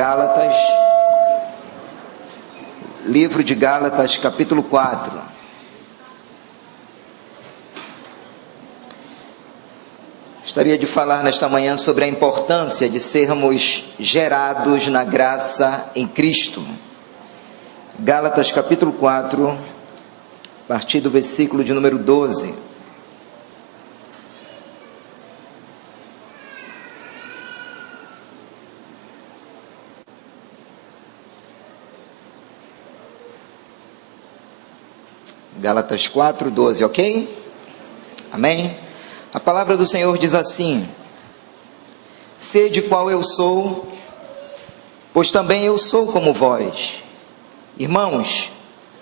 Gálatas, livro de Gálatas, capítulo 4. Gostaria de falar nesta manhã sobre a importância de sermos gerados na graça em Cristo. Gálatas, capítulo 4, a partir do versículo de número 12. Gálatas 4, 12, ok? Amém? A palavra do Senhor diz assim: sede qual eu sou, pois também eu sou como vós. Irmãos,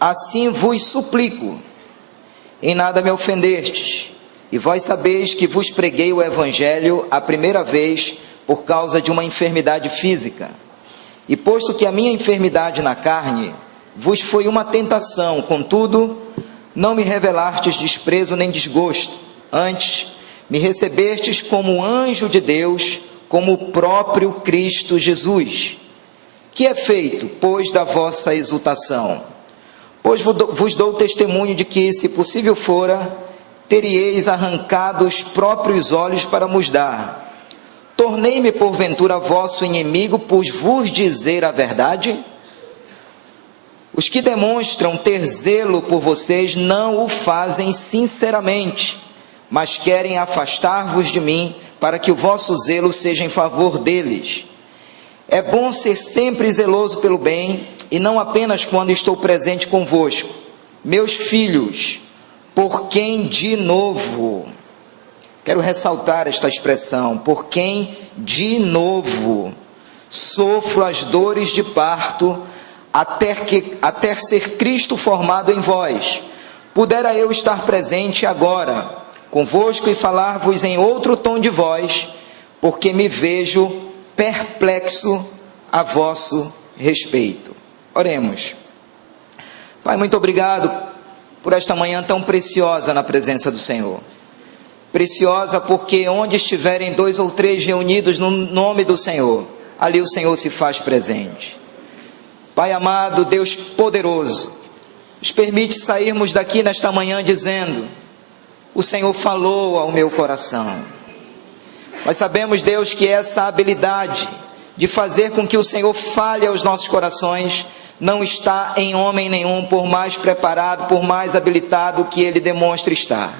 assim vos suplico, em nada me ofendestes, e vós sabeis que vos preguei o Evangelho a primeira vez por causa de uma enfermidade física. E posto que a minha enfermidade na carne vos foi uma tentação, contudo, não me revelastes desprezo nem desgosto, antes me recebestes como anjo de Deus, como o próprio Cristo Jesus. Que é feito, pois, da vossa exultação? Pois vos dou testemunho de que, se possível fora, teríeis arrancado os próprios olhos para vos dar. Tornei-me porventura vosso inimigo, por vos dizer a verdade? Os que demonstram ter zelo por vocês não o fazem sinceramente, mas querem afastar-vos de mim, para que o vosso zelo seja em favor deles. É bom ser sempre zeloso pelo bem, e não apenas quando estou presente convosco. Meus filhos, por quem de novo, quero ressaltar esta expressão, por quem de novo sofro as dores de parto, até ser Cristo formado em vós, pudera eu estar presente agora convosco e falar-vos em outro tom de voz, porque me vejo perplexo a vosso respeito. Oremos. Pai, muito obrigado por esta manhã tão preciosa na presença do Senhor. Preciosa porque onde estiverem 2 ou 3 reunidos no nome do Senhor, ali o Senhor se faz presente. Pai amado, Deus poderoso, nos permite sairmos daqui nesta manhã dizendo: o Senhor falou ao meu coração. Nós sabemos, Deus, que essa habilidade de fazer com que o Senhor fale aos nossos corações não está em homem nenhum, por mais preparado, por mais habilitado que ele demonstre estar.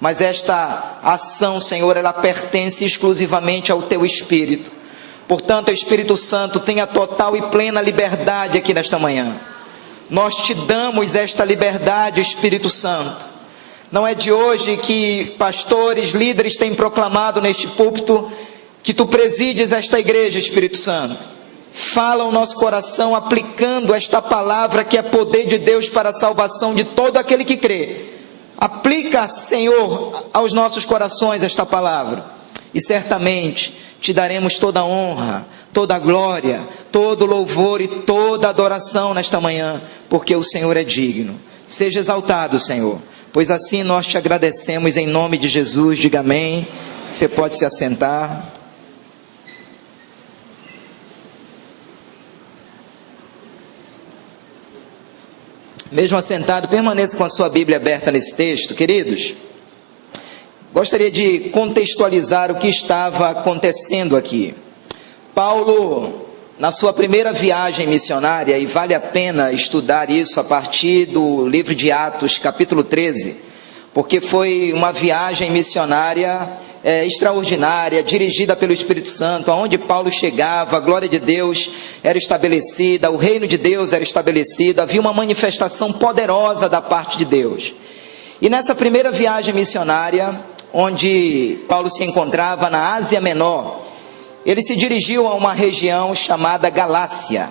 Mas esta ação, Senhor, ela pertence exclusivamente ao Teu Espírito. Portanto, Espírito Santo, tenha total e plena liberdade aqui nesta manhã. Nós te damos esta liberdade, Espírito Santo. Não é de hoje que pastores, líderes têm proclamado neste púlpito que Tu presides esta igreja, Espírito Santo. Fala o nosso coração aplicando esta palavra que é poder de Deus para a salvação de todo aquele que crê. Aplica, Senhor, aos nossos corações esta palavra, e certamente Te daremos toda a honra, toda a glória, todo o louvor e toda a adoração nesta manhã, porque o Senhor é digno. Seja exaltado, Senhor, pois assim nós Te agradecemos em nome de Jesus. Diga amém. Você pode se assentar. Mesmo assentado, permaneça com a sua Bíblia aberta nesse texto, queridos. Gostaria de contextualizar o que estava acontecendo aqui. Paulo, na sua primeira viagem missionária, e vale a pena estudar isso a partir do livro de Atos, capítulo 13, porque foi uma viagem missionária extraordinária, dirigida pelo Espírito Santo. Aonde Paulo chegava, a glória de Deus era estabelecida, o reino de Deus era estabelecido, havia uma manifestação poderosa da parte de Deus. E nessa primeira viagem missionária, onde Paulo se encontrava na Ásia Menor, ele se dirigiu a uma região chamada Galácia,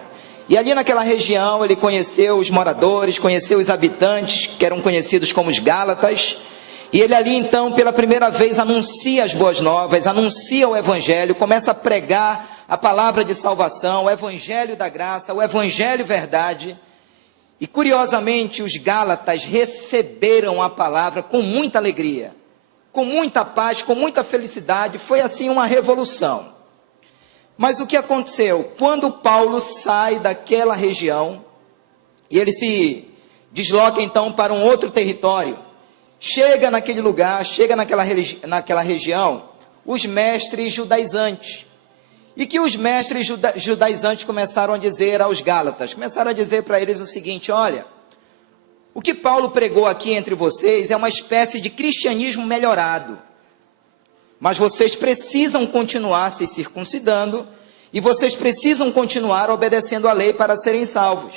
e ali naquela região ele conheceu os moradores, conheceu os habitantes, que eram conhecidos como os Gálatas, e ele ali então pela primeira vez anuncia as boas novas, anuncia o Evangelho, começa a pregar a palavra de salvação, o Evangelho da graça, o Evangelho verdade. E curiosamente os Gálatas receberam a palavra com muita alegria, com muita paz, com muita felicidade. Foi assim uma revolução. Mas o que aconteceu? Quando Paulo sai daquela região, e ele se desloca então para um outro território, chega naquele lugar, chega naquela região, os mestres judaizantes. E que os mestres judaizantes começaram a dizer aos Gálatas, começaram a dizer para eles o seguinte: olha, o que Paulo pregou aqui entre vocês é uma espécie de cristianismo melhorado, mas vocês precisam continuar se circuncidando, e vocês precisam continuar obedecendo a lei para serem salvos.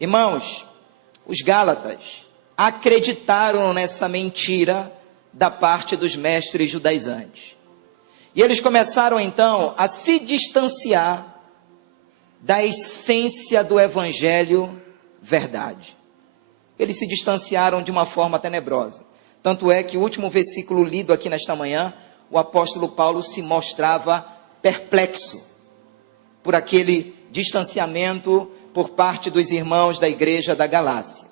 Irmãos, os Gálatas acreditaram nessa mentira da parte dos mestres judaizantes. E eles começaram então a se distanciar da essência do evangelho verdade. Eles se distanciaram de uma forma tenebrosa. Tanto é que o último versículo lido aqui nesta manhã, o apóstolo Paulo se mostrava perplexo por aquele distanciamento por parte dos irmãos da igreja da Galácia.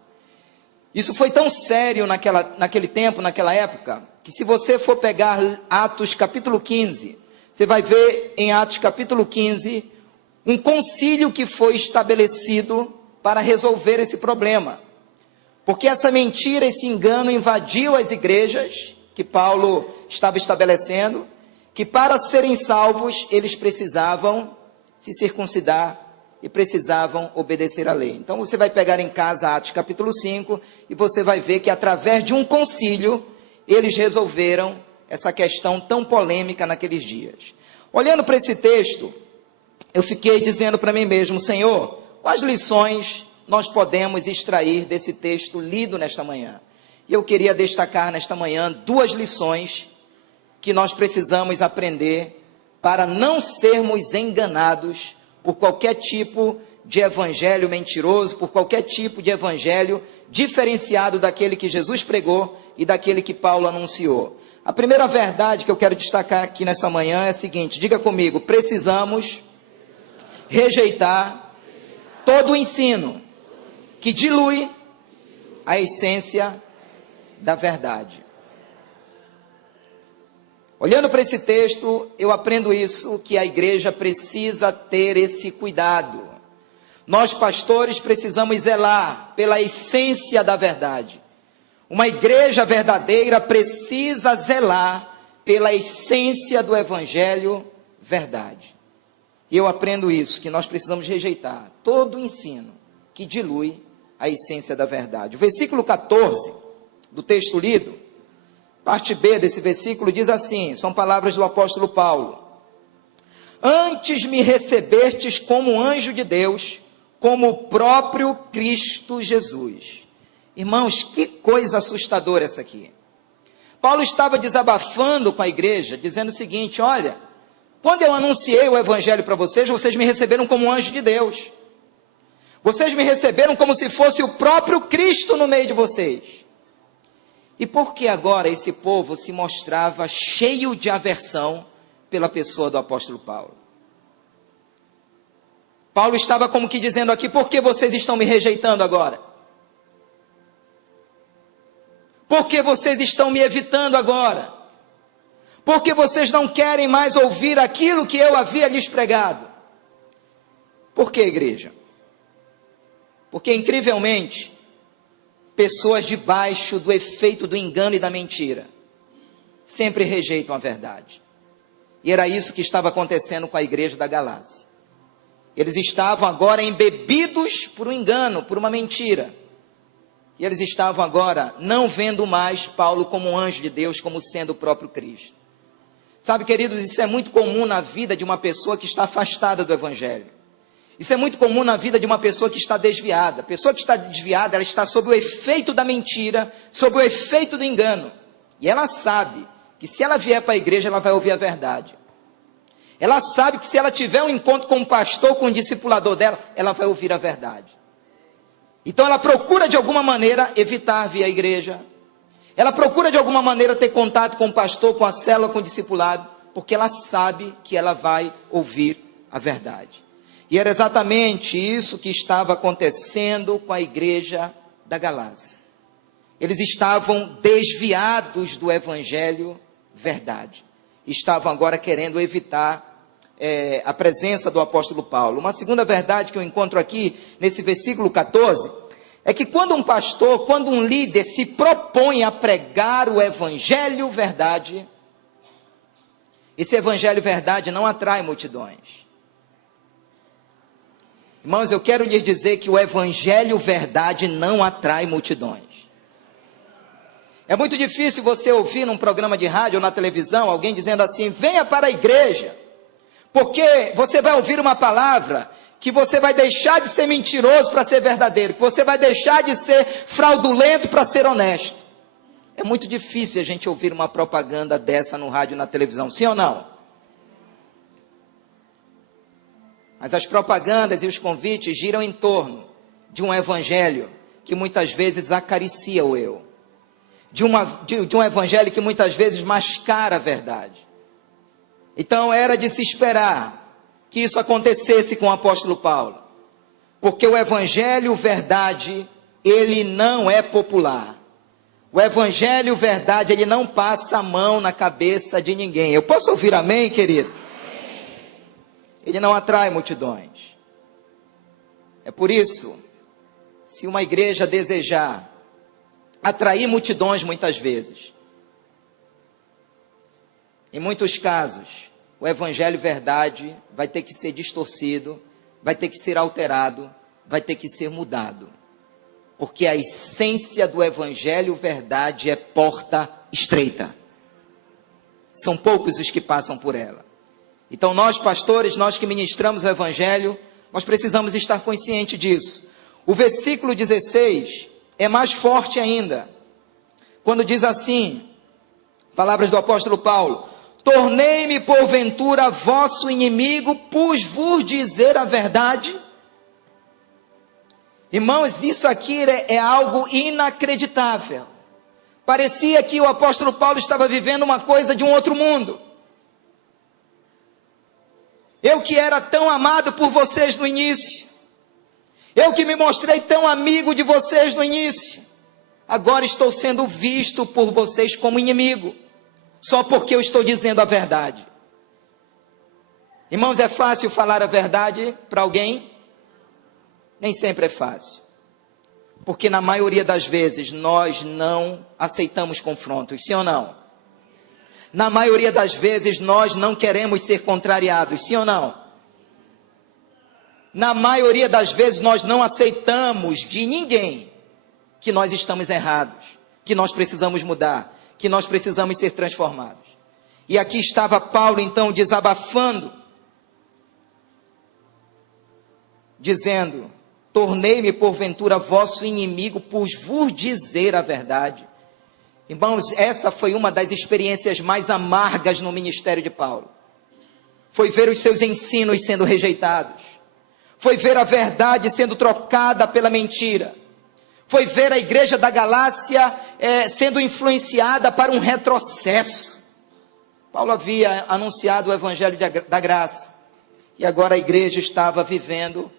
Isso foi tão sério naquele tempo, naquela época, que se você for pegar Atos capítulo 15, você vai ver em Atos capítulo 15, um concílio que foi estabelecido para resolver esse problema. Porque essa mentira, esse engano invadiu as igrejas que Paulo estava estabelecendo, que para serem salvos, eles precisavam se circuncidar e precisavam obedecer à lei. Então você vai pegar em casa Atos capítulo 5 e você vai ver que através de um concílio, eles resolveram essa questão tão polêmica naqueles dias. Olhando para esse texto, eu fiquei dizendo para mim mesmo: Senhor, quais lições nós podemos extrair desse texto lido nesta manhã? E eu queria destacar nesta manhã 2 lições que nós precisamos aprender para não sermos enganados por qualquer tipo de evangelho mentiroso, por qualquer tipo de evangelho diferenciado daquele que Jesus pregou e daquele que Paulo anunciou. A primeira verdade que eu quero destacar aqui nessa manhã é a seguinte: diga comigo, precisamos rejeitar todo o ensino que dilui a essência da verdade. Olhando para esse texto, eu aprendo isso, que a igreja precisa ter esse cuidado. Nós, pastores, precisamos zelar pela essência da verdade. Uma igreja verdadeira precisa zelar pela essência do evangelho verdade. E eu aprendo isso, que nós precisamos rejeitar todo o ensino que dilui a essência da verdade. O versículo 14 do texto lido, parte B desse versículo, diz assim, são palavras do apóstolo Paulo: antes me recebestes como anjo de Deus, como o próprio Cristo Jesus. Irmãos, que coisa assustadora essa aqui. Paulo estava desabafando com a igreja, dizendo o seguinte: olha, quando eu anunciei o evangelho para vocês, vocês me receberam como anjo de Deus. Vocês me receberam como se fosse o próprio Cristo no meio de vocês. E por que agora esse povo se mostrava cheio de aversão pela pessoa do apóstolo Paulo? Paulo estava como que dizendo aqui: por que vocês estão me rejeitando agora? Por que vocês estão me evitando agora? Por que vocês não querem mais ouvir aquilo que eu havia lhes pregado? Por que, igreja? Porque incrivelmente, pessoas debaixo do efeito do engano e da mentira sempre rejeitam a verdade. E era isso que estava acontecendo com a igreja da Galácia. Eles estavam agora embebidos por um engano, por uma mentira. E eles estavam agora não vendo mais Paulo como um anjo de Deus, como sendo o próprio Cristo. Sabe, queridos, isso é muito comum na vida de uma pessoa que está afastada do evangelho. Isso é muito comum na vida de uma pessoa que está desviada. A pessoa que está desviada, ela está sob o efeito da mentira, sob o efeito do engano. E ela sabe que se ela vier para a igreja, ela vai ouvir a verdade. Ela sabe que se ela tiver um encontro com um pastor, com um discipulador dela, ela vai ouvir a verdade. Então ela procura de alguma maneira evitar vir à igreja. Ela procura de alguma maneira ter contato com o pastor, com a célula, com o discipulado, porque ela sabe que ela vai ouvir a verdade. E era exatamente isso que estava acontecendo com a igreja da Galácia. Eles estavam desviados do evangelho verdade. Estavam agora querendo evitar a presença do apóstolo Paulo. Uma segunda verdade que eu encontro aqui, nesse versículo 14, é que quando um pastor, quando um líder se propõe a pregar o evangelho verdade, esse evangelho verdade não atrai multidões. Irmãos, eu quero lhes dizer que o evangelho verdade não atrai multidões. É muito difícil você ouvir num programa de rádio ou na televisão alguém dizendo assim: venha para a igreja, porque você vai ouvir uma palavra que você vai deixar de ser mentiroso para ser verdadeiro, que você vai deixar de ser fraudulento para ser honesto. É muito difícil a gente ouvir uma propaganda dessa no rádio e na televisão, sim ou não? Mas as propagandas e os convites giram em torno de um evangelho que muitas vezes acaricia o eu, de um evangelho que muitas vezes mascara a verdade. Então era de se esperar que isso acontecesse com o apóstolo Paulo, porque o evangelho verdade, ele não é popular. O evangelho verdade, ele não passa a mão na cabeça de ninguém. Eu posso ouvir amém, querido? Ele não atrai multidões. É por isso, se uma igreja desejar atrair multidões muitas vezes, em muitos casos, o evangelho verdade vai ter que ser distorcido, vai ter que ser alterado, vai ter que ser mudado. Porque a essência do evangelho verdade é porta estreita. São poucos os que passam por ela. Então nós pastores, nós que ministramos o evangelho, nós precisamos estar conscientes disso. O versículo 16 é mais forte ainda, quando diz assim, palavras do apóstolo Paulo: tornei-me porventura vosso inimigo, por vos dizer a verdade. Irmãos, isso aqui é algo inacreditável. Parecia que o apóstolo Paulo estava vivendo uma coisa de um outro mundo. Eu que era tão amado por vocês no início, eu que me mostrei tão amigo de vocês no início, agora estou sendo visto por vocês como inimigo, só porque eu estou dizendo a verdade. Irmãos, é fácil falar a verdade para alguém? Nem sempre é fácil, porque na maioria das vezes nós não aceitamos confrontos, sim ou não? Na maioria das vezes nós não queremos ser contrariados, sim ou não? Na maioria das vezes nós não aceitamos de ninguém que nós estamos errados, que nós precisamos mudar, que nós precisamos ser transformados. E aqui estava Paulo então desabafando, dizendo: tornei-me porventura vosso inimigo, por vos dizer a verdade. Irmãos, essa foi uma das experiências mais amargas no ministério de Paulo. Foi ver os seus ensinos sendo rejeitados. Foi ver a verdade sendo trocada pela mentira. Foi ver a igreja da Galácia sendo influenciada para um retrocesso. Paulo havia anunciado o evangelho da graça. E agora a igreja estava vivendo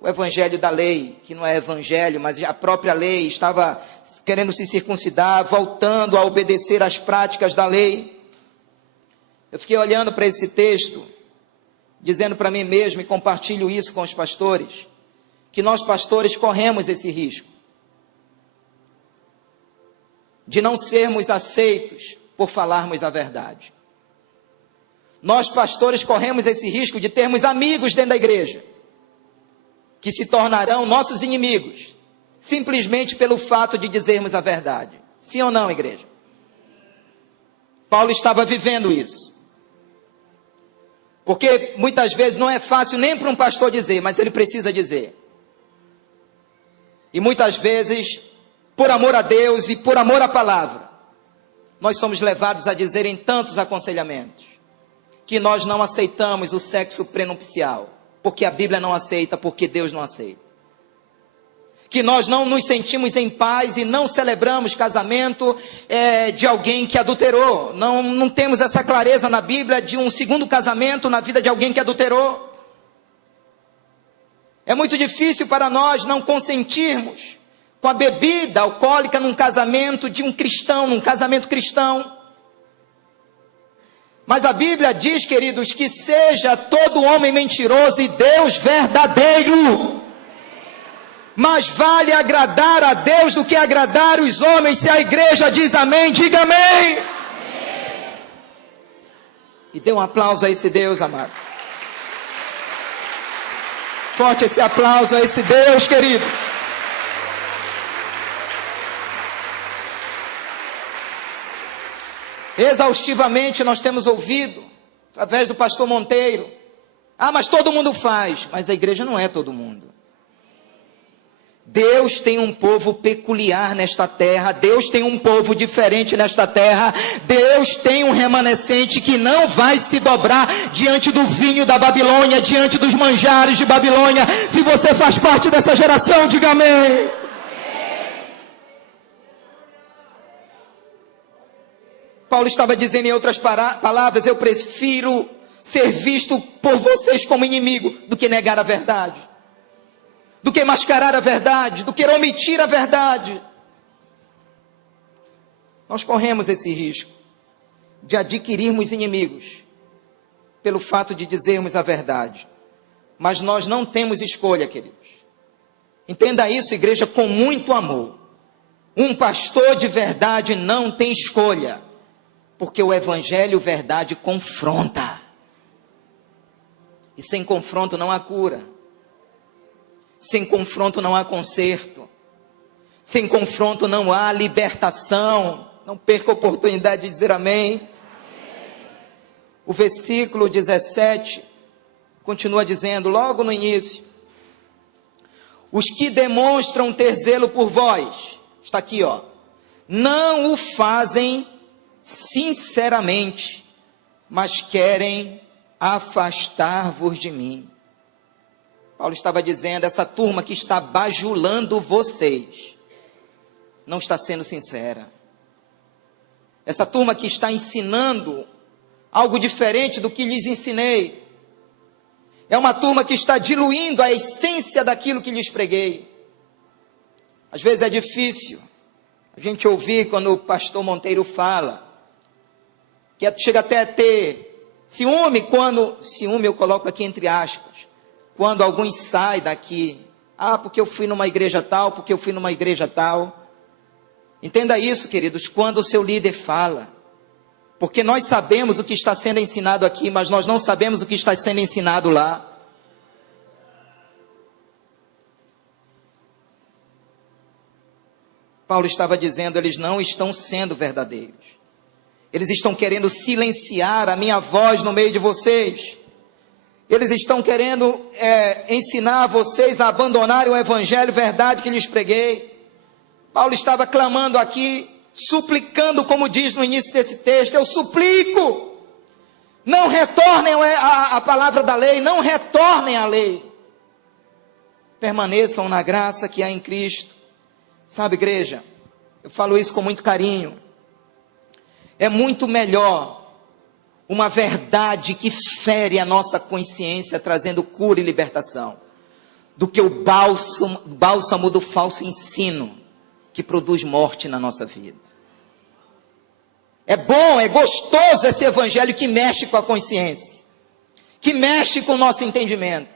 o evangelho da lei, que não é evangelho, mas a própria lei, estava querendo se circuncidar, voltando a obedecer às práticas da lei. Eu fiquei olhando para esse texto, dizendo para mim mesmo, e compartilho isso com os pastores, que nós pastores corremos esse risco, de não sermos aceitos por falarmos a verdade. Nós pastores corremos esse risco de termos amigos dentro da igreja, que se tornarão nossos inimigos, simplesmente pelo fato de dizermos a verdade. Sim ou não, igreja? Paulo estava vivendo isso. Porque muitas vezes não é fácil nem para um pastor dizer, mas ele precisa dizer. E muitas vezes, por amor a Deus e por amor à palavra, nós somos levados a dizer em tantos aconselhamentos, que nós não aceitamos o sexo prenupcial, porque a Bíblia não aceita, porque Deus não aceita. Que nós não nos sentimos em paz e não celebramos casamento de alguém que adulterou. Não temos essa clareza na Bíblia de um segundo casamento na vida de alguém que adulterou. É muito difícil para nós não consentirmos com a bebida alcoólica num casamento de um cristão, num casamento cristão. Mas a Bíblia diz, queridos, que seja todo homem mentiroso e Deus verdadeiro. Mais vale agradar a Deus do que agradar os homens. Se a igreja diz amém, diga amém. Amém. E dê um aplauso a esse Deus, amado. Forte esse aplauso a esse Deus, querido. Exaustivamente nós temos ouvido, através do pastor Monteiro, mas todo mundo faz. Mas a igreja não é todo mundo. Deus tem um povo peculiar nesta terra, Deus tem um povo diferente nesta terra, Deus tem um remanescente que não vai se dobrar diante do vinho da Babilônia, diante dos manjares de Babilônia. Se você faz parte dessa geração, diga amém. Paulo estava dizendo em outras palavras: eu prefiro ser visto por vocês como inimigo do que negar a verdade, do que mascarar a verdade, do que omitir a verdade. Nós corremos esse risco de adquirirmos inimigos pelo fato de dizermos a verdade. Mas nós não temos escolha, queridos. Entenda isso, igreja, com muito amor. Um pastor de verdade não tem escolha, porque o evangelho verdade confronta. E sem confronto não há cura. Sem confronto não há conserto. Sem confronto não há libertação. Não perca a oportunidade de dizer amém. O versículo 17 continua dizendo, logo no início: os que demonstram ter zelo por vós, está aqui, não o fazem sinceramente, mas querem afastar-vos de mim. Paulo estava dizendo, essa turma que está bajulando vocês, não está sendo sincera. Essa turma que está ensinando algo diferente do que lhes ensinei, é uma turma que está diluindo a essência daquilo que lhes preguei. Às vezes é difícil a gente ouvir quando o pastor Monteiro fala, que chega até a ter ciúme eu coloco aqui entre aspas, quando alguns saem daqui, porque eu fui numa igreja tal, porque eu fui numa igreja tal. Entenda isso, queridos, quando o seu líder fala, porque nós sabemos o que está sendo ensinado aqui, mas nós não sabemos o que está sendo ensinado lá. Paulo estava dizendo, eles não estão sendo verdadeiros. Eles estão querendo silenciar a minha voz no meio de vocês. Eles estão querendo ensinar vocês a abandonarem o evangelho verdade que lhes preguei. Paulo estava clamando aqui, suplicando, como diz no início desse texto, eu suplico, não retornem a palavra da lei, não retornem à lei, permaneçam na graça que há em Cristo. Sabe, igreja, eu falo isso com muito carinho, é muito melhor uma verdade que fere a nossa consciência, trazendo cura e libertação, do que o bálsamo do falso ensino, que produz morte na nossa vida. É bom, é gostoso esse evangelho que mexe com a consciência, que mexe com o nosso entendimento,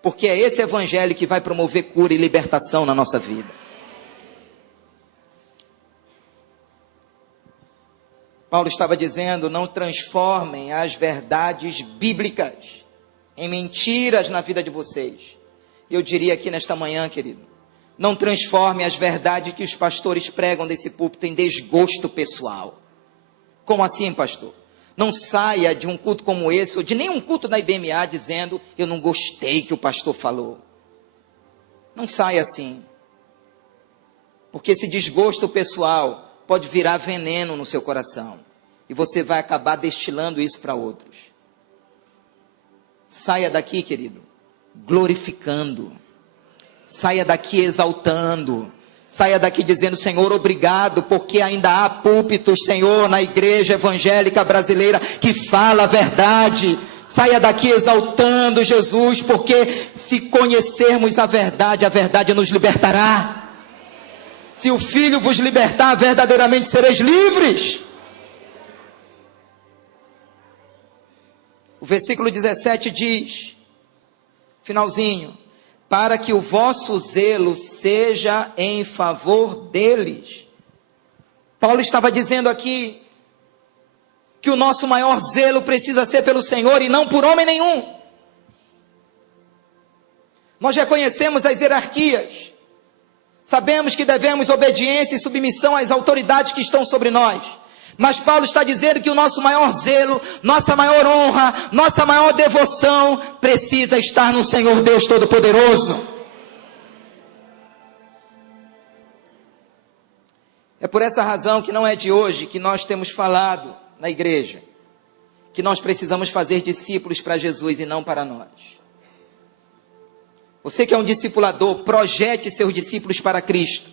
porque é esse evangelho que vai promover cura e libertação na nossa vida. Paulo estava dizendo, não transformem as verdades bíblicas em mentiras na vida de vocês. Eu diria aqui nesta manhã, querido, não transformem as verdades que os pastores pregam desse púlpito em desgosto pessoal. Como assim, pastor? Não saia de um culto como esse, ou de nenhum culto da IBMA, dizendo, eu não gostei que o pastor falou. Não saia assim. Porque esse desgosto pessoal pode virar veneno no seu coração. E você vai acabar destilando isso para outros. Saia daqui, querido, glorificando. Saia daqui exaltando. Saia daqui dizendo, Senhor, obrigado, porque ainda há púlpitos, Senhor, na igreja evangélica brasileira que fala a verdade. Saia daqui exaltando Jesus, porque se conhecermos a verdade nos libertará. Se o Filho vos libertar, verdadeiramente sereis livres. O versículo 17 diz, finalzinho, para que o vosso zelo seja em favor deles. Paulo estava dizendo aqui que o nosso maior zelo precisa ser pelo Senhor e não por homem nenhum. Nós reconhecemos as hierarquias, sabemos que devemos obediência e submissão às autoridades que estão sobre nós, mas Paulo está dizendo que o nosso maior zelo, nossa maior honra, nossa maior devoção precisa estar no Senhor Deus Todo-Poderoso. É por essa razão que não é de hoje que nós temos falado na igreja, que nós precisamos fazer discípulos para Jesus e não para nós. Você que é um discipulador, projete seus discípulos para Cristo.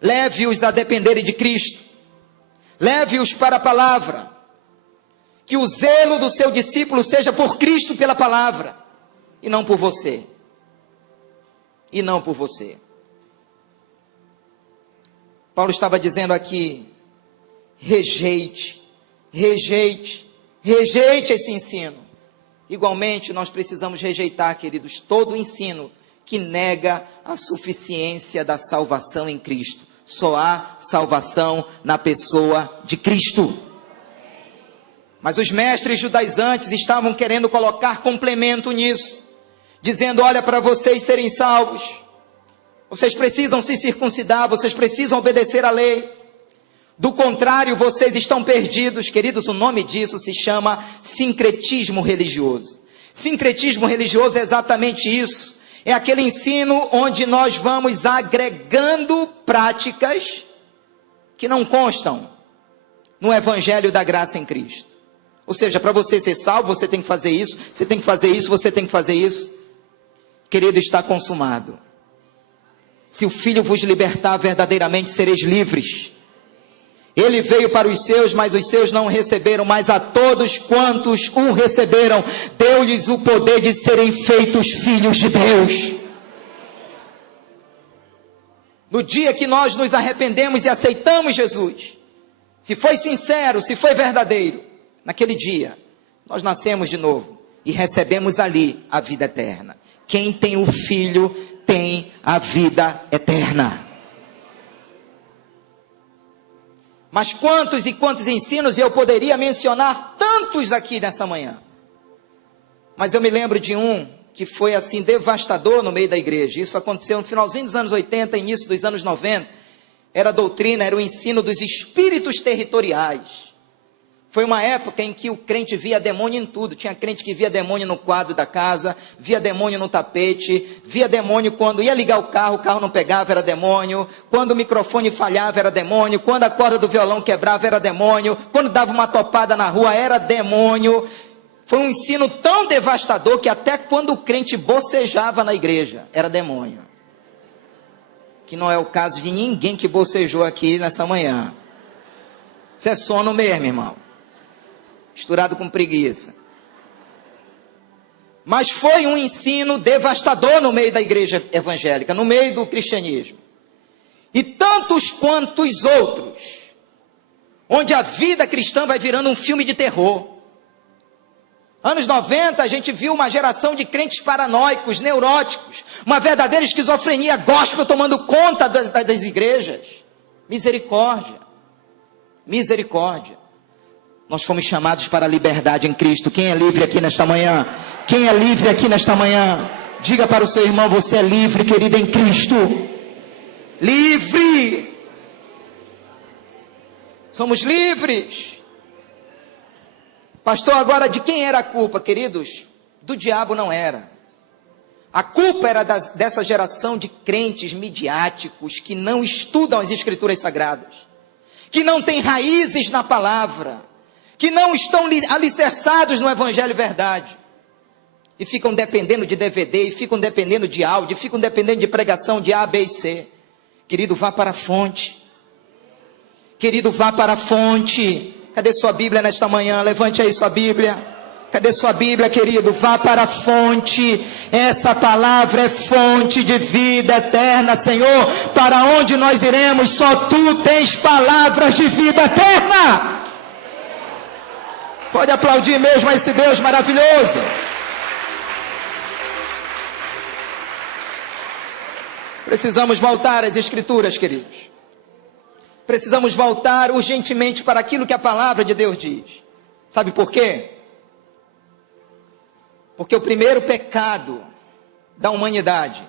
Leve-os a dependerem de Cristo. Leve-os para a palavra. Que o zelo do seu discípulo seja por Cristo, pela palavra, e não por você. E não por você. Paulo estava dizendo aqui, rejeite esse ensino. Igualmente, nós precisamos rejeitar, queridos, todo o ensino que nega a suficiência da salvação em Cristo. Só há salvação na pessoa de Cristo. Mas os mestres judaizantes estavam querendo colocar complemento nisso, dizendo, olha, para vocês serem salvos, vocês precisam se circuncidar, vocês precisam obedecer à lei. Do contrário, vocês estão perdidos. Queridos, o nome disso se chama sincretismo religioso. Sincretismo religioso é exatamente isso. É aquele ensino onde nós vamos agregando práticas que não constam no Evangelho da graça em Cristo. Ou seja, para você ser salvo, você tem que fazer isso, você tem que fazer isso, você tem que fazer isso. Querido, está consumado. Se o Filho vos libertar, verdadeiramente sereis livres. Ele veio para os seus, mas os seus não o receberam, mas a todos quantos o receberam, deu-lhes o poder de serem feitos filhos de Deus. No dia que nós nos arrependemos e aceitamos Jesus, se foi sincero, se foi verdadeiro, naquele dia, nós nascemos de novo e recebemos ali a vida eterna. Quem tem o Filho tem a vida eterna. Mas quantos e quantos ensinos, e eu poderia mencionar tantos aqui nessa manhã. Mas eu me lembro de um que foi assim devastador no meio da igreja. Isso aconteceu no finalzinho dos anos 80, início dos anos 90. Era a doutrina, era o ensino dos espíritos territoriais. Foi uma época em que o crente via demônio em tudo. Tinha crente que via demônio no quadro da casa, via demônio no tapete, via demônio quando ia ligar o carro não pegava, era demônio. Quando o microfone falhava, era demônio. Quando a corda do violão quebrava, era demônio. Quando dava uma topada na rua, era demônio. Foi um ensino tão devastador que até quando o crente bocejava na igreja, era demônio. Que não é o caso de ninguém que bocejou aqui nessa manhã. Isso é sono mesmo, irmão. Misturado com preguiça. Mas foi um ensino devastador no meio da igreja evangélica, no meio do cristianismo. E tantos quantos outros, onde a vida cristã vai virando um filme de terror. Anos 90, a gente viu uma geração de crentes paranoicos, neuróticos, uma verdadeira esquizofrenia gospel tomando conta das igrejas. Misericórdia. Misericórdia. Nós fomos chamados para a liberdade em Cristo. Quem é livre aqui nesta manhã? Quem é livre aqui nesta manhã? Diga para o seu irmão, você é livre, querido, em Cristo. Livre! Somos livres. Pastor, agora de quem era a culpa, queridos? Do diabo não era. A culpa era dessa geração de crentes midiáticos que não estudam as escrituras sagradas, que não têm raízes na palavra, que não estão alicerçados no Evangelho verdade, e ficam dependendo de DVD, e ficam dependendo de áudio, ficam dependendo de pregação de A, B e C. Querido, vá para a fonte. Querido, vá para a fonte. Cadê sua Bíblia nesta manhã? Levante aí sua Bíblia. Cadê sua Bíblia, querido? Vá para a fonte. Essa palavra é fonte de vida eterna, Senhor. Para onde nós iremos? Só Tu tens palavras de vida eterna. Pode aplaudir mesmo a esse Deus maravilhoso. Precisamos voltar às Escrituras, queridos. Precisamos voltar urgentemente para aquilo que a palavra de Deus diz. Sabe por quê? Porque o primeiro pecado da humanidade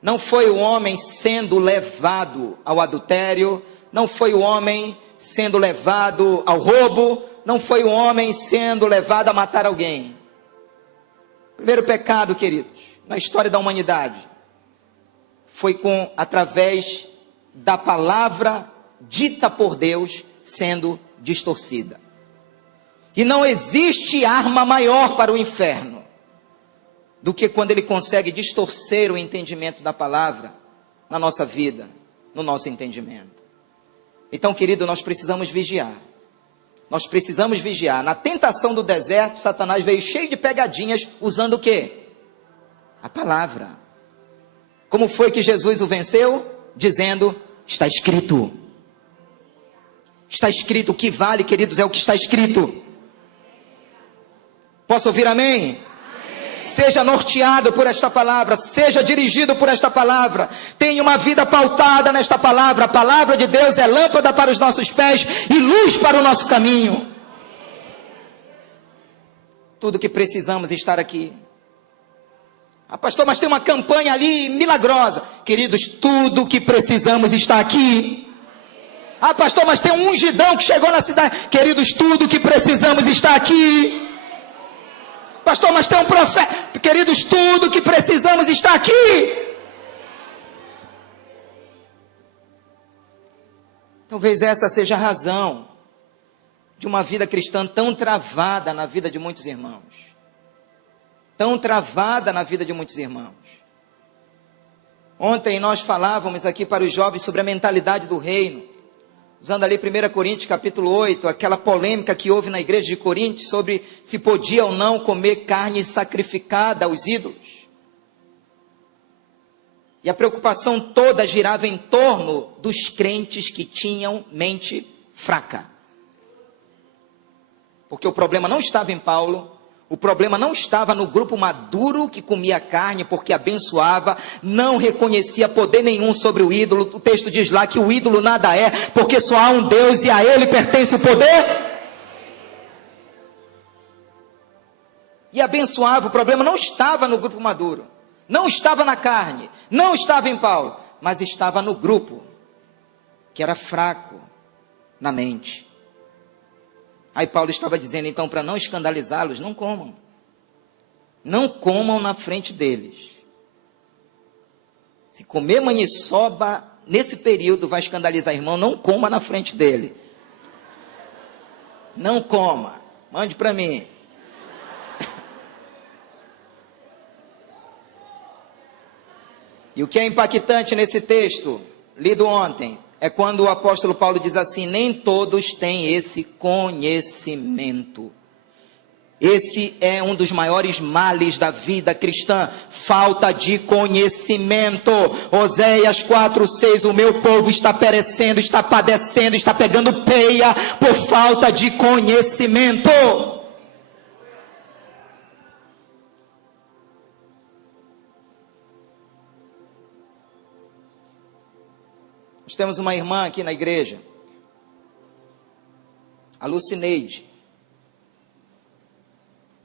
não foi o homem sendo levado ao adultério, não foi o homem sendo levado ao roubo, não foi o homem sendo levado a matar alguém. O primeiro pecado, queridos, na história da humanidade, foi através da palavra dita por Deus sendo distorcida. E não existe arma maior para o inferno do que quando ele consegue distorcer o entendimento da palavra na nossa vida, no nosso entendimento. Então, querido, nós precisamos vigiar. Nós precisamos vigiar. Na tentação do deserto, Satanás veio cheio de pegadinhas, usando o quê? A palavra. Como foi que Jesus o venceu? Dizendo, está escrito. Está escrito. O que vale, queridos, é o que está escrito. Posso ouvir amém? Seja norteado por esta palavra, seja dirigido por esta palavra, tenha uma vida pautada nesta palavra. A palavra de Deus é lâmpada para os nossos pés e luz para o nosso caminho. Tudo que precisamos estar aqui. Ah, pastor, mas tem uma campanha ali milagrosa. Queridos, tudo que precisamos está aqui. Ah, pastor, mas tem um ungidão que chegou na cidade. Queridos, tudo que precisamos está aqui. Pastor, mas tem um profeta. Queridos, tudo que precisamos está aqui. Talvez essa seja a razão de uma vida cristã tão travada na vida de muitos irmãos. Tão travada na vida de muitos irmãos. Ontem nós falávamos aqui para os jovens sobre a mentalidade do reino. Usando ali 1 Coríntios capítulo 8, aquela polêmica que houve na igreja de Coríntios sobre se podia ou não comer carne sacrificada aos ídolos. E a preocupação toda girava em torno dos crentes que tinham mente fraca. Porque o problema não estava em Paulo, o problema não estava no grupo maduro que comia carne porque abençoava, não reconhecia poder nenhum sobre o ídolo. O texto diz lá que o ídolo nada é, porque só há um Deus e a ele pertence o poder. E abençoava. O problema não estava no grupo maduro, não estava na carne, não estava em Paulo, mas estava no grupo que era fraco na mente. Aí Paulo estava dizendo, então, para não escandalizá-los, não comam. Não comam na frente deles. Se comer maniçoba, nesse período, vai escandalizar o irmão, não coma na frente dele. Não coma. Mande para mim. E o que é impactante nesse texto, lido ontem, é quando o apóstolo Paulo diz assim, nem todos têm esse conhecimento. Esse é um dos maiores males da vida cristã, falta de conhecimento. Oséias 4:6, o meu povo está perecendo, está padecendo, está pegando peia por falta de conhecimento. Nós temos uma irmã aqui na igreja, a Lucineide.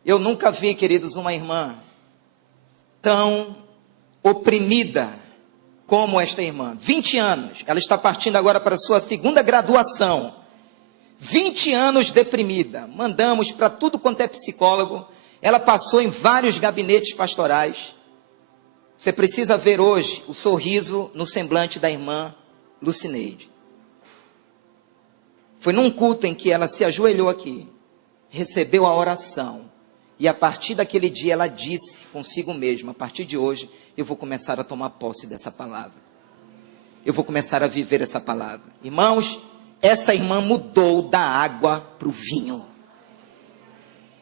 Eu nunca vi, queridos, uma irmã tão oprimida como esta irmã. 20 anos, ela está partindo agora para a sua segunda graduação. 20 anos deprimida, mandamos para tudo quanto é psicólogo. Ela passou em vários gabinetes pastorais. Você precisa ver hoje o sorriso no semblante da irmã Lucineide. Foi num culto em que ela se ajoelhou aqui, recebeu a oração, e a partir daquele dia ela disse consigo mesma, a partir de hoje eu vou começar a tomar posse dessa palavra, eu vou começar a viver essa palavra. Irmãos, essa irmã mudou da água para o vinho,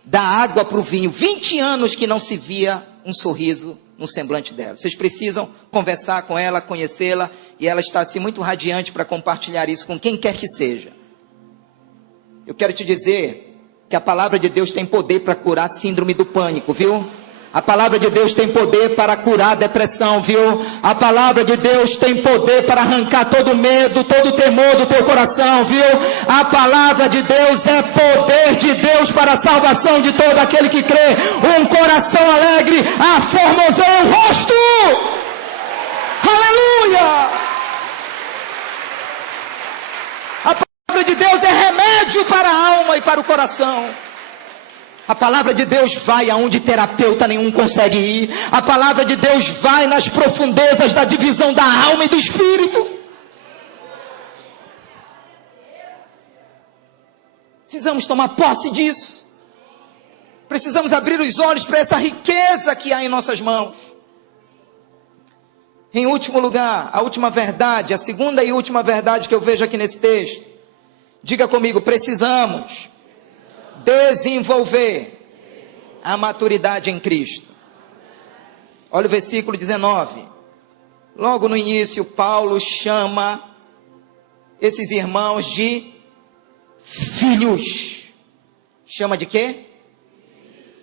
da água para o vinho. 20 anos que não se via um sorriso no semblante dela. Vocês precisam conversar com ela, conhecê-la, e ela está assim muito radiante para compartilhar isso com quem quer que seja. Eu quero te dizer que a palavra de Deus tem poder para curar a síndrome do pânico, viu? A palavra de Deus tem poder para curar a depressão, viu? A palavra de Deus tem poder para arrancar todo medo, todo temor do teu coração, viu? A palavra de Deus é poder de Deus para a salvação de todo aquele que crê. Um coração alegre aformoseia o rosto. Aleluia! A palavra de Deus é remédio para a alma e para o coração. A palavra de Deus vai aonde terapeuta nenhum consegue ir. A palavra de Deus vai nas profundezas da divisão da alma e do espírito. Precisamos tomar posse disso. Precisamos abrir os olhos para essa riqueza que há em nossas mãos. Em último lugar, a última verdade, a segunda e última verdade que eu vejo aqui nesse texto. Diga comigo, precisamos desenvolver a maturidade em Cristo. Olha o versículo 19. Logo no início, Paulo chama esses irmãos de filhos. Chama de quê?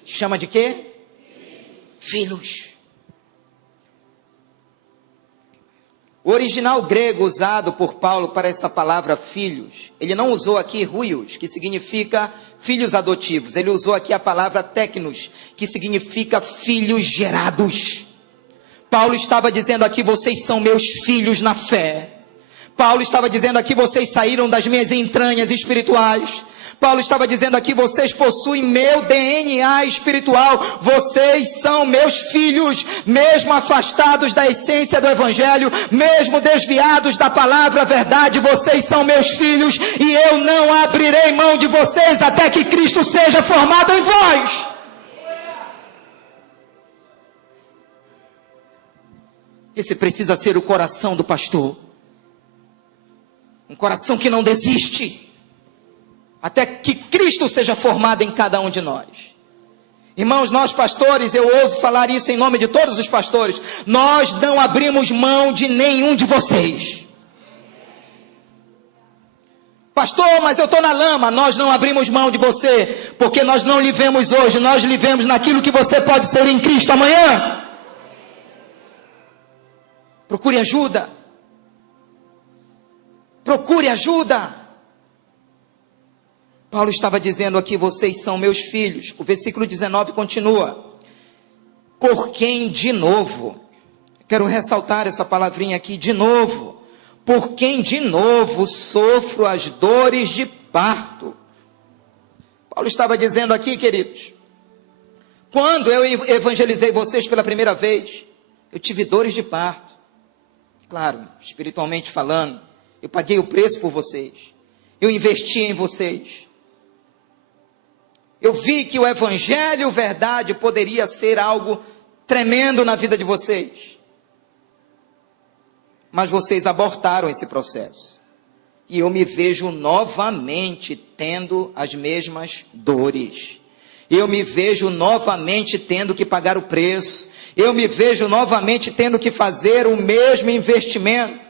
Chama de quê? Filhos. O original grego usado por Paulo para essa palavra filhos, ele não usou aqui huios, que significa filhos adotivos. Ele usou aqui a palavra teknos, que significa filhos gerados. Paulo estava dizendo aqui, vocês são meus filhos na fé. Paulo estava dizendo aqui, vocês saíram das minhas entranhas espirituais. Paulo estava dizendo aqui, vocês possuem meu DNA espiritual, vocês são meus filhos, mesmo afastados da essência do evangelho, mesmo desviados da palavra verdade, vocês são meus filhos, e eu não abrirei mão de vocês até que Cristo seja formado em vós. Esse precisa ser o coração do pastor, um coração que não desiste até que Cristo seja formado em cada um de nós. Irmãos, nós pastores, eu ouso falar isso em nome de todos os pastores, nós não abrimos mão de nenhum de vocês. Pastor, mas eu estou na lama. Nós não abrimos mão de você, porque nós não lhe vemos hoje, nós lhe vemos naquilo que você pode ser em Cristo amanhã. Procure ajuda. Procure ajuda. Paulo estava dizendo aqui, vocês são meus filhos. O versículo 19 continua. Por quem de novo, quero ressaltar essa palavrinha aqui, de novo. Por quem de novo sofro as dores de parto. Paulo estava dizendo aqui, queridos, quando eu evangelizei vocês pela primeira vez, eu tive dores de parto. Claro, espiritualmente falando, eu paguei o preço por vocês. Eu investi em vocês. Eu vi que o evangelho, verdade, poderia ser algo tremendo na vida de vocês. Mas vocês abortaram esse processo. E eu me vejo novamente tendo as mesmas dores. Eu me vejo novamente tendo que pagar o preço. Eu me vejo novamente tendo que fazer o mesmo investimento.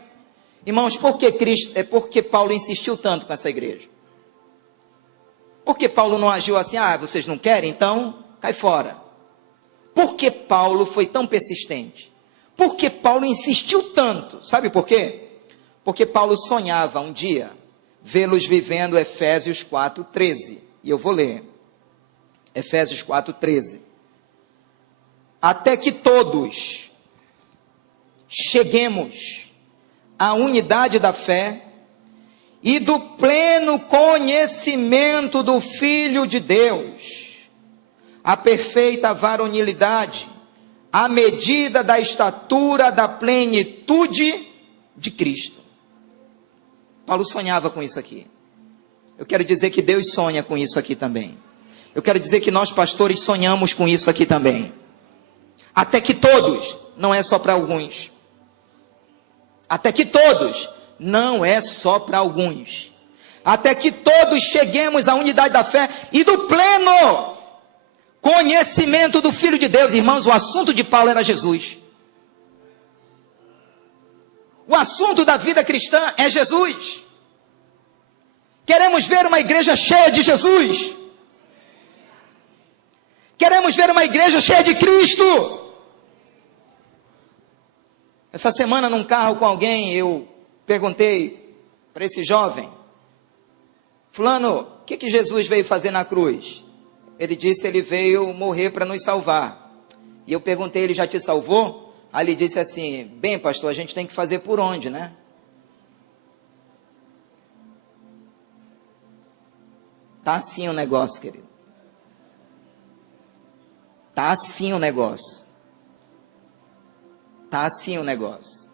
Irmãos, por que Paulo insistiu tanto com essa igreja? Por que Paulo não agiu assim? Ah, vocês não querem? Então, cai fora. Por que Paulo foi tão persistente? Por que Paulo insistiu tanto? Sabe por quê? Porque Paulo sonhava um dia vê-los vivendo Efésios 4:13. E eu vou ler. Efésios 4:13. Até que todos cheguemos à unidade da fé e do pleno conhecimento do Filho de Deus, a perfeita varonilidade, à medida da estatura da plenitude de Cristo. Paulo sonhava com isso aqui. Eu quero dizer que Deus sonha com isso aqui também. Eu quero dizer que nós pastores sonhamos com isso aqui também. Até que todos, não é só para alguns. Até que todos, não é só para alguns. Até que todos cheguemos à unidade da fé e do pleno conhecimento do Filho de Deus. Irmãos, o assunto de Paulo era Jesus. O assunto da vida cristã é Jesus. Queremos ver uma igreja cheia de Jesus. queremos ver uma igreja cheia de Cristo. Essa semana, num carro com alguém, eu perguntei para esse jovem: fulano, o que Jesus veio fazer na cruz? Ele disse: ele veio morrer para nos salvar. E eu perguntei: ele já te salvou? Aí ele disse assim: bem, pastor, a gente tem que fazer por onde, né? Tá assim o negócio, querido. Tá assim o negócio. Tá assim o negócio.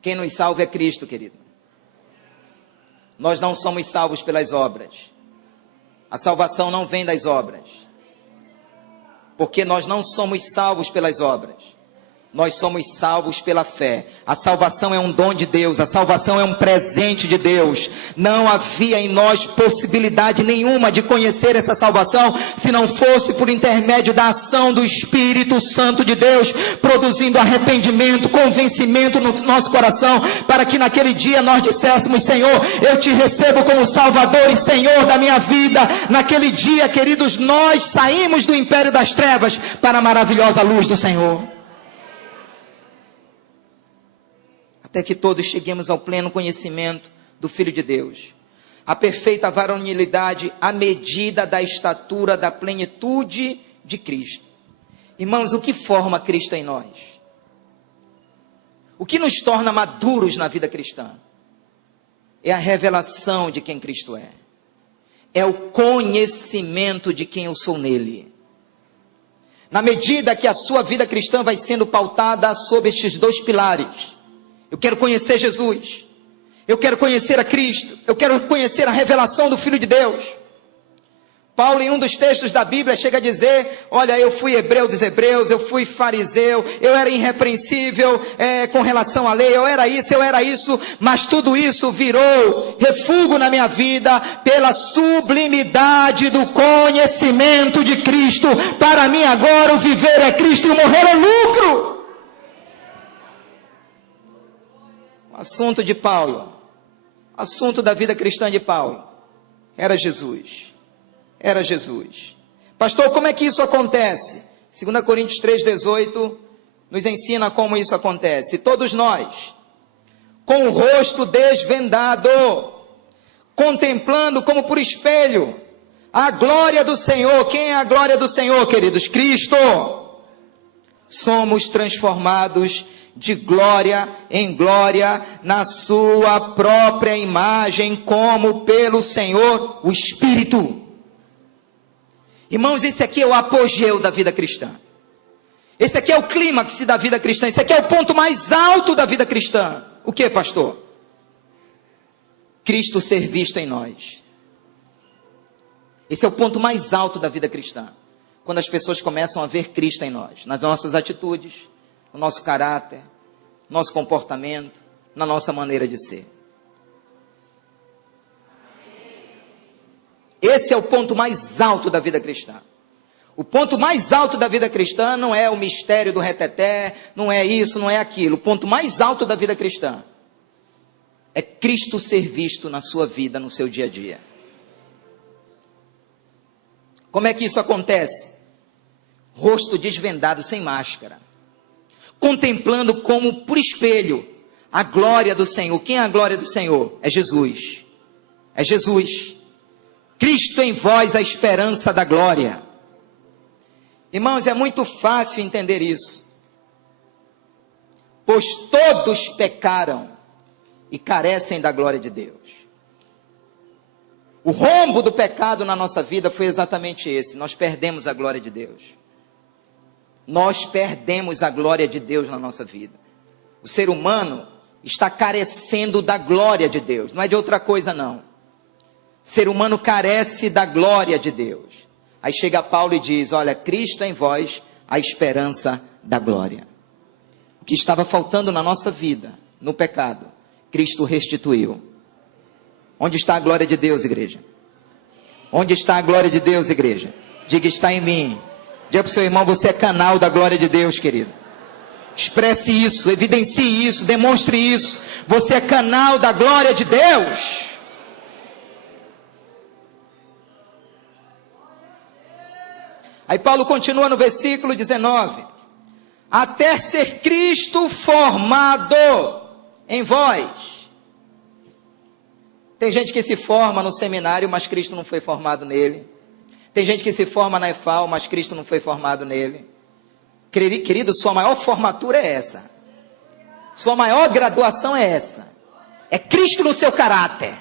Quem nos salva é Cristo, querido. Nós não somos salvos pelas obras. A salvação não vem das obras. Porque nós não somos salvos pelas obras. Nós somos salvos pela fé. A salvação é um dom de Deus. A salvação é um presente de Deus. Não havia em nós possibilidade nenhuma de conhecer essa salvação se não fosse por intermédio da ação do Espírito Santo de Deus, produzindo arrependimento, convencimento no nosso coração, para que naquele dia nós disséssemos: Senhor, eu te recebo como Salvador e Senhor da minha vida. Naquele dia, queridos, nós saímos do império das trevas para a maravilhosa luz do Senhor. Até que todos cheguemos ao pleno conhecimento do Filho de Deus, a perfeita varonilidade, à medida da estatura da plenitude de Cristo. Irmãos, o que forma Cristo em nós? O que nos torna maduros na vida cristã? É a revelação de quem Cristo é. É o conhecimento de quem eu sou nele. Na medida que a sua vida cristã vai sendo pautada sobre estes dois pilares: eu quero conhecer Jesus, eu quero conhecer a Cristo, eu quero conhecer a revelação do Filho de Deus. Paulo, em um dos textos da Bíblia, chega a dizer: olha, eu fui hebreu dos hebreus, eu fui fariseu, eu era irrepreensível com relação à lei, eu era isso, mas tudo isso virou refúgio na minha vida pela sublimidade do conhecimento de Cristo. Para mim agora o viver é Cristo e o morrer é lucro. Assunto de Paulo, assunto da vida cristã de Paulo, era Jesus. Era Jesus. Pastor, como é que isso acontece? 2 Coríntios 3,18 nos ensina como isso acontece. Todos nós, com o rosto desvendado, contemplando como por espelho a glória do Senhor. Quem é a glória do Senhor, queridos? Cristo. Somos transformados de glória em glória na sua própria imagem, como pelo Senhor o Espírito. Irmãos, esse aqui é o apogeu da vida cristã. Esse aqui é o clímax da vida cristã. Esse aqui é o ponto mais alto da vida cristã. O que, pastor? Cristo ser visto em nós. Esse é o ponto mais alto da vida cristã. Quando as pessoas começam a ver Cristo em nós, nas nossas atitudes, no nosso caráter, no nosso comportamento, na nossa maneira de ser. Esse é o ponto mais alto da vida cristã. O ponto mais alto da vida cristã não é o mistério do reteté, não é isso, não é aquilo. O ponto mais alto da vida cristã é Cristo ser visto na sua vida, no seu dia a dia. Como é que isso acontece? Rosto desvendado, sem máscara, contemplando como por espelho a glória do Senhor. Quem é a glória do Senhor? É Jesus. É Jesus. Cristo em vós, a esperança da glória. Irmãos, é muito fácil entender isso. Pois todos pecaram e carecem da glória de Deus. O rombo do pecado na nossa vida foi exatamente esse. Nós perdemos a glória de Deus. Nós perdemos a glória de Deus na nossa vida. O ser humano está carecendo da glória de Deus. Não é de outra coisa, não. Ser humano carece da glória de Deus. Aí chega Paulo e diz: olha, Cristo em vós, a esperança da glória. O que estava faltando na nossa vida, no pecado, Cristo restituiu. Onde está a glória de Deus, igreja? Onde está a glória de Deus, igreja? Diga: está em mim. Diga para o seu irmão: você é canal da glória de Deus, querido. Expresse isso, evidencie isso, demonstre isso. Você é canal da glória de Deus. Aí Paulo continua no versículo 19: até ser Cristo formado em vós. Tem gente que se forma no seminário, mas Cristo não foi formado nele. Tem gente que se forma na EFAL, mas Cristo não foi formado nele. Querido, sua maior formatura é essa. Sua maior graduação é essa. É Cristo no seu caráter.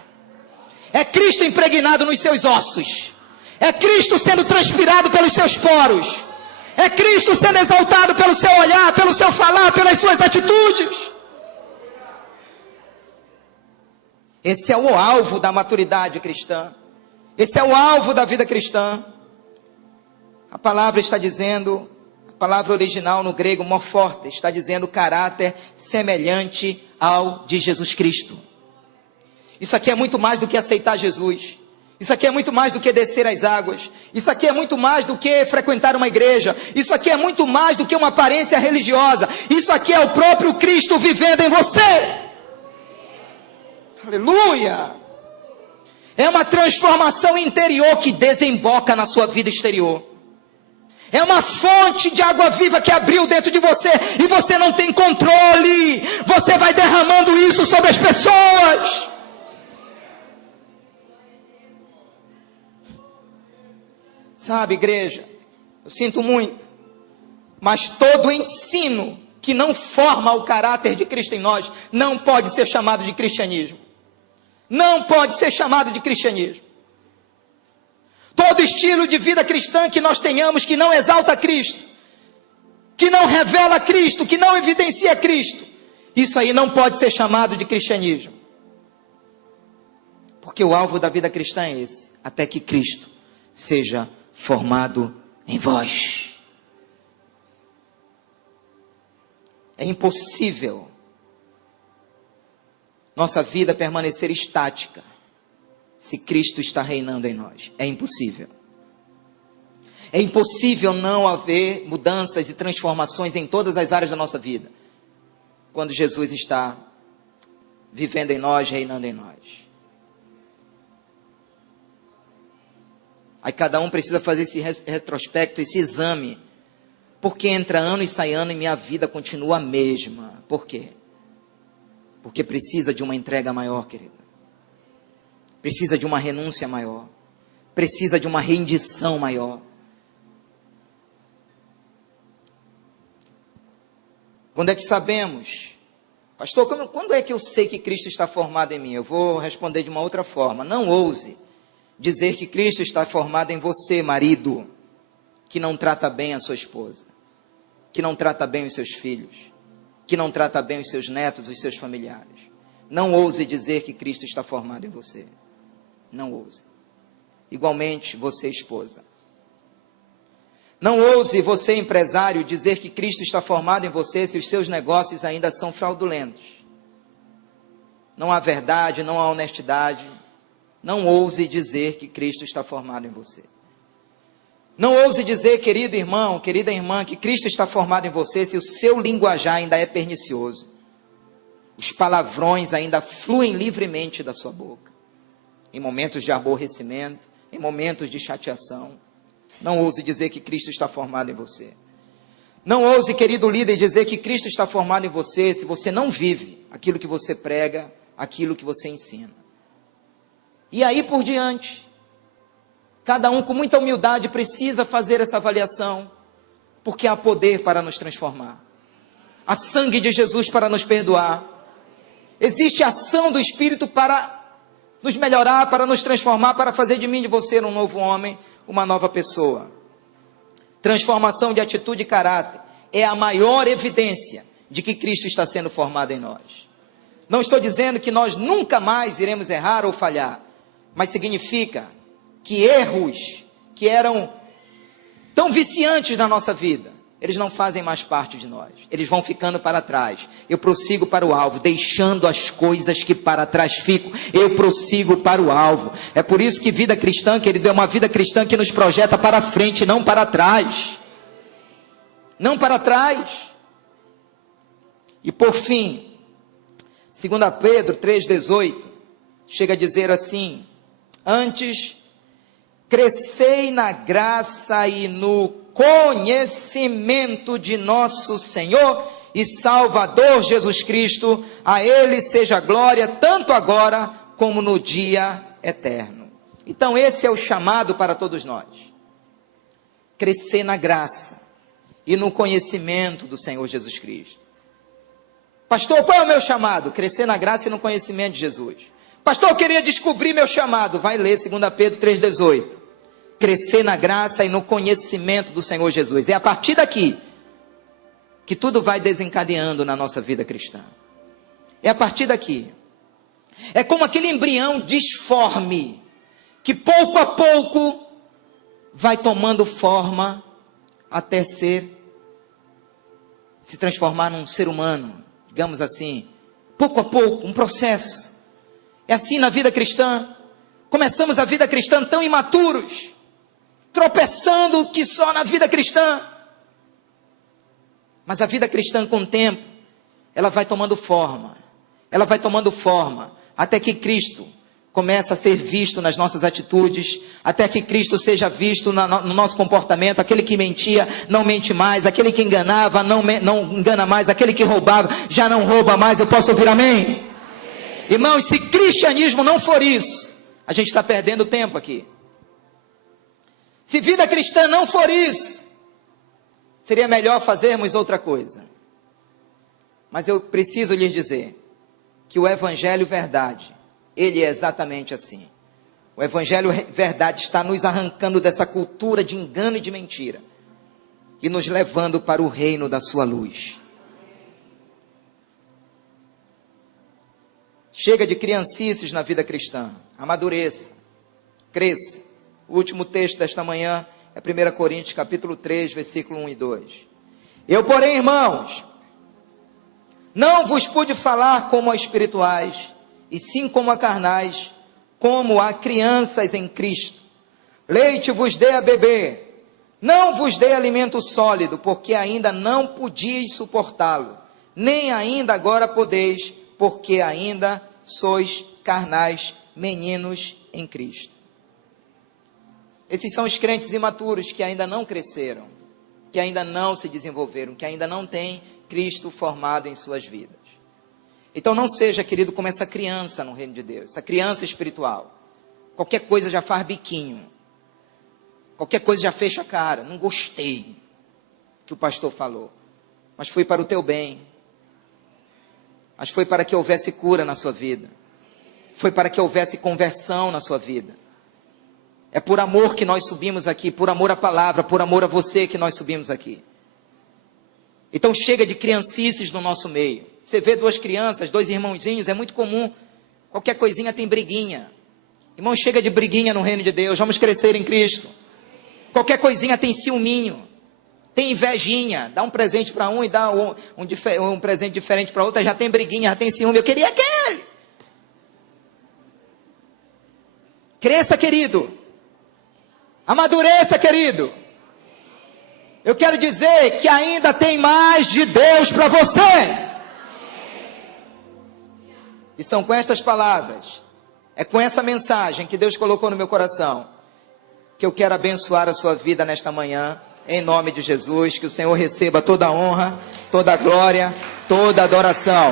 É Cristo impregnado nos seus ossos. É Cristo sendo transpirado pelos seus poros. É Cristo sendo exaltado pelo seu olhar, pelo seu falar, pelas suas atitudes. Esse é o alvo da maturidade cristã. Esse é o alvo da vida cristã. A palavra está dizendo, a palavra original no grego, morforte, está dizendo caráter semelhante ao de Jesus Cristo. Isso aqui é muito mais do que aceitar Jesus. Isso aqui é muito mais do que descer as águas. Isso aqui é muito mais do que frequentar uma igreja. Isso aqui é muito mais do que uma aparência religiosa. Isso aqui é o próprio Cristo vivendo em você. Aleluia! É uma transformação interior que desemboca na sua vida exterior. É uma fonte de água viva que abriu dentro de você e você não tem controle. Você vai derramando isso sobre as pessoas. Sabe, igreja, eu sinto muito, mas todo ensino que não forma o caráter de Cristo em nós não pode ser chamado de cristianismo. Não pode ser chamado de cristianismo. Todo estilo de vida cristã que nós tenhamos que não exalta Cristo, que não revela Cristo, que não evidencia Cristo, isso aí não pode ser chamado de cristianismo. Porque o alvo da vida cristã é esse, até que Cristo seja formado em vós. É impossível nossa vida permanecer estática se Cristo está reinando em nós. É impossível. É impossível não haver mudanças e transformações em todas as áreas da nossa vida quando Jesus está vivendo em nós, reinando em nós. Aí cada um precisa fazer esse retrospecto, esse exame. Porque entra ano e sai ano e minha vida continua a mesma. Por quê? Porque precisa de uma entrega maior, querido. Precisa de uma renúncia maior. Precisa de uma rendição maior. Quando é que sabemos? Pastor, quando é que eu sei que Cristo está formado em mim? Eu vou responder de uma outra forma. Não ouse dizer que Cristo está formado em você, marido, que não trata bem a sua esposa, que não trata bem os seus filhos, que não trata bem os seus netos, os seus familiares. Não ouse dizer que Cristo está formado em você. Não ouse. Igualmente, você, esposa. Não ouse, você, empresário, dizer que Cristo está formado em você se os seus negócios ainda são fraudulentos. Não há verdade, não há honestidade. Não ouse dizer que Cristo está formado em você. Não ouse dizer, querido irmão, querida irmã, que Cristo está formado em você se o seu linguajar ainda é pernicioso. Os palavrões ainda fluem livremente da sua boca. Em momentos de aborrecimento, em momentos de chateação. Não ouse dizer que Cristo está formado em você. Não ouse, querido líder, dizer que Cristo está formado em você se você não vive aquilo que você prega, aquilo que você ensina. E aí por diante, cada um com muita humildade precisa fazer essa avaliação, porque há poder para nos transformar. Há sangue de Jesus para nos perdoar. Existe ação do Espírito para nos melhorar, para nos transformar, para fazer de mim e de você um novo homem, uma nova pessoa. Transformação de atitude e caráter é a maior evidência de que Cristo está sendo formado em nós. Não estou dizendo que nós nunca mais iremos errar ou falhar, mas significa que erros que eram tão viciantes na nossa vida, eles não fazem mais parte de nós, eles vão ficando para trás. Eu prossigo para o alvo, deixando as coisas que para trás ficam, eu prossigo para o alvo. É por isso que vida cristã, querido, é uma vida cristã que nos projeta para frente, não para trás. Não para trás. E por fim, 2 Pedro 3,18, chega a dizer assim: antes, crescei na graça e no conhecimento de nosso Senhor e Salvador Jesus Cristo. A Ele seja glória, tanto agora como no dia eterno. Então esse é o chamado para todos nós. Crescer na graça e no conhecimento do Senhor Jesus Cristo. Pastor, qual é o meu chamado? Crescer na graça e no conhecimento de Jesus. Pastor, eu queria descobrir meu chamado. Vai ler 2 Pedro 3,18. Crescer na graça e no conhecimento do Senhor Jesus. É a partir daqui que tudo vai desencadeando na nossa vida cristã. É a partir daqui. É como aquele embrião disforme, que pouco a pouco vai tomando forma até se transformar num ser humano, digamos assim, pouco a pouco, um processo. É assim na vida cristã. Começamos a vida cristã tão imaturos, tropeçando que só na vida cristã. Mas a vida cristã, com o tempo, ela vai tomando forma. Ela vai tomando forma, até que Cristo começa a ser visto nas nossas atitudes, até que Cristo seja visto no nosso comportamento. Aquele que mentia, não mente mais. Aquele que enganava, não engana mais. Aquele que roubava, já não rouba mais. Eu posso ouvir amém? Amém. Irmãos, se cristianismo não for isso, a gente está perdendo tempo aqui. Se vida cristã não for isso, seria melhor fazermos outra coisa. Mas eu preciso lhes dizer que o Evangelho verdade, ele é exatamente assim. O Evangelho verdade está nos arrancando dessa cultura de engano e de mentira e nos levando para o reino da sua luz. Chega de criancices na vida cristã. Amadureça, cresça. O último texto desta manhã é 1 Coríntios capítulo 3, versículo 1 e 2. Eu, porém, irmãos, não vos pude falar como a espirituais, e sim como a carnais, como a crianças em Cristo. Leite vos dei a beber, não vos dei alimento sólido, porque ainda não podíeis suportá-lo, nem ainda agora podeis, porque ainda sois carnais, meninos em Cristo. Esses são os crentes imaturos que ainda não cresceram, que ainda não se desenvolveram, que ainda não têm Cristo formado em suas vidas. Então não seja, querido, como essa criança no reino de Deus, essa criança espiritual. Qualquer coisa já faz biquinho, qualquer coisa já fecha a cara. Não gostei que o pastor falou, mas foi para o teu bem, mas foi para que houvesse cura na sua vida, foi para que houvesse conversão na sua vida. É por amor que nós subimos aqui, por amor à palavra, por amor a você que nós subimos aqui. Então chega de criancices no nosso meio. Você vê duas crianças, dois irmãozinhos, é muito comum. Qualquer coisinha tem briguinha. Irmão, chega de briguinha no reino de Deus, vamos crescer em Cristo. Qualquer coisinha tem ciúminho, tem invejinha. Dá um presente para um e dá um presente diferente para outra, já tem briguinha, já tem ciúme. Eu queria aquele. Cresça, querido. Amadureça, querido. Eu quero dizer que ainda tem mais de Deus para você. E são com estas palavras, é com essa mensagem que Deus colocou no meu coração, que eu quero abençoar a sua vida nesta manhã, em nome de Jesus. Que o Senhor receba toda a honra, toda a glória, toda a adoração.